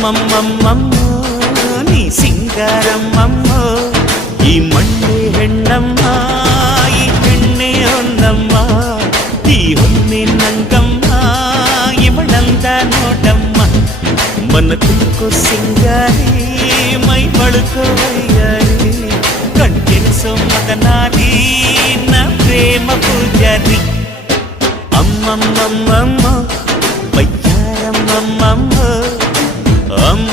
అమ్మమ్మమ్మమ్మో నీ సింగారమ్మమ్మో ఈ మಣ್ಣే ಹೆಣ್ಣಮ್ಮ ಈ ಹೆಣ್ಣೆ ಒಂದಮ್ಮ ಈ ಹೊನ್ನೆ ನಂಗಮ್ಮ ಇವಳಂದ ನೋಡಮ್ಮ ಮನ ತುಳ್ಕೋ ಸಿಂಗಾರಿ ಮೈ ಬಳುಕೋ ವೈಯಾರಿ ಕಣ್ತೆರೆಸೋ ಮಗನಾರಿ ನ ಪ್ರೇಮ ಪೂಜಾರಿ ಅಮ್ಮಮ್ಮಮ್ಮಮ್ಮ ವೈಯಾರಮ್ಮಮ್ಮಮ್ಮ ಅಮ್ಮ